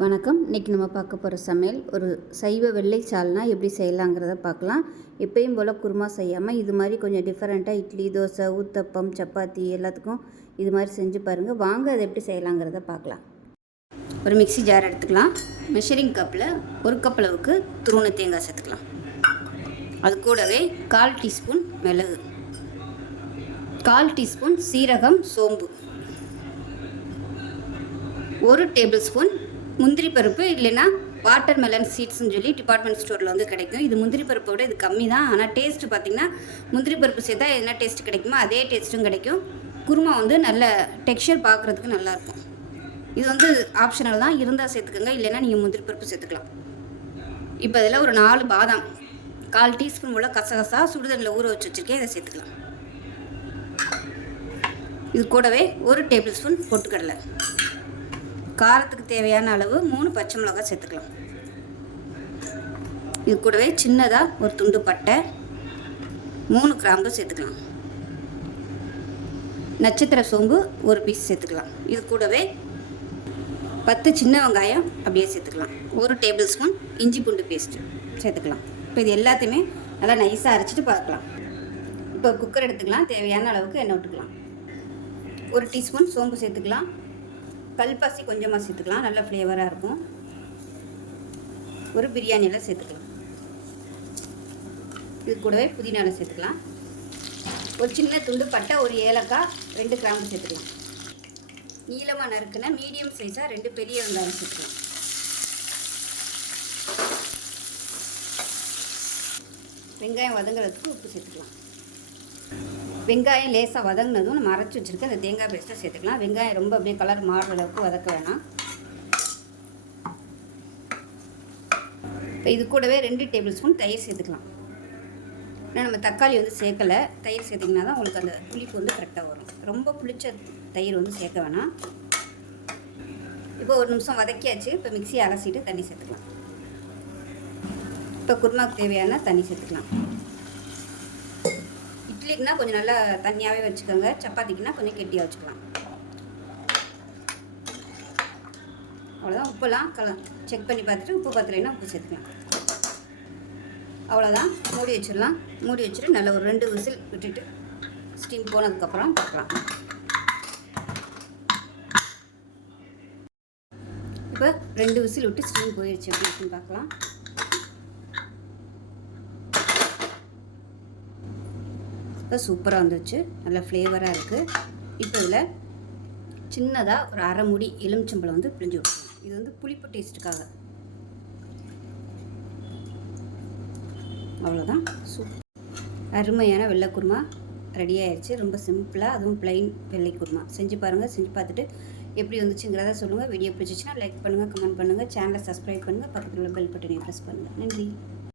வணக்கம். இன்றைக்கி நம்ம பார்க்க போகிற சமையல் ஒரு சைவ வெள்ளை சால்னா எப்படி செய்யலாங்கிறத பார்க்கலாம். எப்பயும் போல் குருமா செய்யாமல் இது மாதிரி கொஞ்சம் டிஃப்ரெண்ட்டாக இட்லி தோசை ஊத்தப்பம் சப்பாத்தி எல்லாத்துக்கும் இது மாதிரி செஞ்சு பாருங்கள் வாங்க அதை எப்படி செய்யலாங்கிறத பார்க்கலாம். ஒரு மிக்ஸி ஜார் எடுத்துக்கலாம். மெஷரிங் கப்பில் ஒரு கப் அளவுக்கு துருவண தேங்காய் சேர்த்துக்கலாம். அது கூடவே கால் டீஸ்பூன் மிளகு. கால் டீஸ்பூன் சீரகம் சோம்பு. ஒரு டேபிள் ஸ்பூன் முந்திரி பருப்பு இல்லைன்னா வாட்டர் மெலன் சீட்ஸ்னு சொல்லி டிபார்ட்மெண்ட் ஸ்டோரில் வந்து கிடைக்கும். இது முந்திரி பருப்பை விட இது கம்மி தான். ஆனால் டேஸ்ட்டு பார்த்திங்கன்னா முந்திரி பருப்பு சேர்த்தா என்ன டேஸ்ட் கிடைக்குமோ அதே டேஸ்ட்டும் கிடைக்கும். குருமா வந்து நல்ல டெக்ஸ்சர் பார்க்குறதுக்கு நல்லாயிருக்கும் இது வந்து ஆப்ஷனல் தான். இருந்தால் சேர்த்துக்கோங்க. இல்லைன்னா நீங்கள் முந்திரி பருப்பு சேர்த்துக்கலாம். இப்போ இதில் ஒரு நாலு பாதாம். கால் டீஸ்பூன் போல் கசகசா சுடுதண்ணில் ஊற வச்சு வச்சுருக்கேன். இதை சேர்த்துக்கலாம். இது கூடவே ஒரு டேபிள் ஸ்பூன் பொட்டுக்கடலை. காரத்துக்கு தேவையான அளவு மூணு பச்சை மிளகாய் சேர்த்துக்கலாம். இது கூடவே சின்னதாக ஒரு துண்டு பட்டை மூணு கிராம்பு சேர்த்துக்கலாம். நட்சத்திர சோம்பு ஒரு பீஸ் சேர்த்துக்கலாம். இது கூடவே பத்து சின்ன வெங்காயம் அப்படியே சேர்த்துக்கலாம். ஒரு டேபிள் ஸ்பூன் இஞ்சி பூண்டு பேஸ்ட்டு சேர்த்துக்கலாம். இப்போ இது எல்லாத்தையுமே நல்லா நைஸாக அரைச்சிட்டு பார்க்கலாம் இப்போ குக்கர் எடுத்துக்கலாம். தேவையான அளவுக்கு எண்ணெய் விட்டுக்கலாம். ஒரு டீஸ்பூன் சோம்பு சேர்த்துக்கலாம். கல்பாசி கொஞ்சமாக சேர்த்துக்கலாம். நல்ல ஃப்ளேவராக இருக்கும். ஒரு பிரியாணியில் சேர்த்துக்கலாம். இது கூடவே புதினால சேர்த்துக்கலாம். ஒரு சின்ன துண்டு பட்டை ஒரு ஏலக்காய் ரெண்டு கிராம்பு சேர்த்துக்கலாம். நீளமாக நறுக்குனா மீடியம் சைஸாக ரெண்டு பெரிய வெங்காயம் சேர்த்துக்கலாம். வெங்காயம் வதங்குறதுக்கு உப்பு சேர்த்துக்கலாம். வெங்காயம் லேசாக வதங்கினதும் நம்ம அரைச்சி வச்சுருக்க அந்த தேங்காய் பேஸ்ட்டை சேர்த்துக்கலாம். வெங்காயம் ரொம்ப அப்படியே கலர் மாறுற அளவுக்கு வதக்க வேணாம். இப்போ இது கூடவே ரெண்டு டேபிள் ஸ்பூன் தயிர் சேர்த்துக்கலாம். ஏன்னா நம்ம தக்காளி வந்து சேர்க்கலை. தயிர் சேர்த்திங்கன்னா தான் உங்களுக்கு அந்த புளிப்பு வந்து கரெக்டாக வரும். ரொம்ப புளிச்ச தயிர் வந்து சேர்க்க வேணாம். இப்போ ஒரு நிமிஷம் வதக்கியாச்சு. இப்போ மிக்சியை அலசிட்டு தண்ணி சேர்த்துக்கலாம். இப்போ குருமாவுக்கு தேவையான தண்ணி சேர்த்துக்கலாம். இட்லிக்குனா கொஞ்சம் நல்லா தண்ணியாகவே வச்சுக்கோங்க. சப்பாத்திக்குனா கொஞ்சம் கெட்டியாக வச்சுக்கலாம். அவ்வளோதான் உப்பெல்லாம் கல செக் பண்ணி பார்த்துட்டு உப்பு பத்திரம்னா உப்பு சேர்த்துக்கலாம். அவ்வளோதான் மூடி வச்சிடலாம். மூடி வச்சுட்டு நல்ல ஒரு ரெண்டு விசில் விட்டுட்டு ஸ்டீம் போனதுக்கப்புறம் பார்க்கலாம். இப்போ ரெண்டு விசில் விட்டு ஸ்டீம் போயிடுச்சு அப்படின்னு பார்க்கலாம். இப்போ சூப்பராக வந்துச்சு. நல்ல ஃப்ளேவராக இருக்குது இப்போ இதில் சின்னதாக ஒரு அரை முடி எலுமிச்சம்பழம் வந்து பிழிஞ்சு விட்டுருங்க இது வந்து புளிப்பு டேஸ்ட்டுக்காக. அவ்வளோதான். சூப் அருமையான வெள்ளை குருமா ரெடி ஆயிடுச்சு. ரொம்ப சிம்பிளாக அதுவும் ப்ளைன் வெள்ளை குருமா. செஞ்சு பாருங்கள் செஞ்சு பார்த்துட்டு எப்படி வந்துச்சுங்கிறத சொல்லுங்கள் வீடியோ பிடிச்சிச்சின்னா லைக் பண்ணுங்கள் கமெண்ட் பண்ணுங்கள் சேனலை சப்ஸ்கிரைப் பண்ணுங்கள் பக்கத்தில் உள்ள பெல் பட்டனை ப்ரெஸ் பண்ணுங்கள் நன்றி.